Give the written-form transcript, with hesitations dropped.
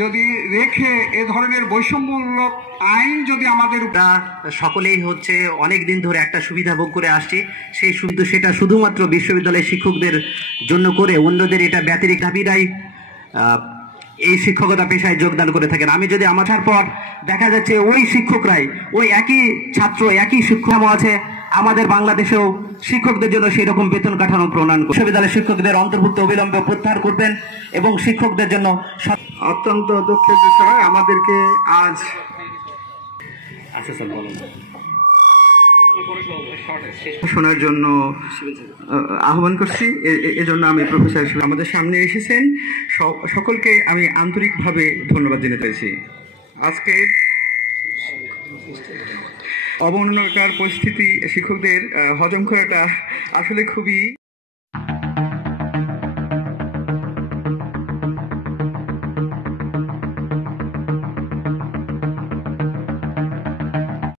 যদি রেখে এ ধরনের বৈষম্যমূলক আইন যদি আমাদের সকলেই হচ্ছে অনেক দিন ধরে একটা সুবিধা ভোগ করে আসছে, সেই সুবিধা সেটা শুধুমাত্র বিশ্ববিদ্যালয়ের শিক্ষকদের জন্য করে অন্যদের এটা ব্যতিরিক্ত দাবিরাই এই শিক্ষকতা পেশায় যোগদান করে থাকেন। আমি যদি আমাদের পর দেখা যাচ্ছে ওই শিক্ষকরাই ওই একই ছাত্র একই শিক্ষক আছে আমাদের বাংলাদেশেও শিক্ষকদের জন্য সেই রকম বেতন কাঠামো প্রণয়ন করে বিশ্ববিদ্যালয়ের শিক্ষকদের অন্তর্ভুক্ত অবিলম্বে প্রত্যাহার করবেন এবং শিক্ষকদের জন্য অত্যন্ত দুঃখের বিষয় আমাদেরকে আজ শোনার জন্য আহ্বান করছি। এজন্য আমি প্রফেসর হিসেবে আমাদের সামনে এসেছেন, সকলকে আমি আন্তরিকভাবে ধন্যবাদ জানাতে চাইছি। আজকে অবমাননাকর পরিস্থিতি শিক্ষকদের হজম করাটা আসলে খুবই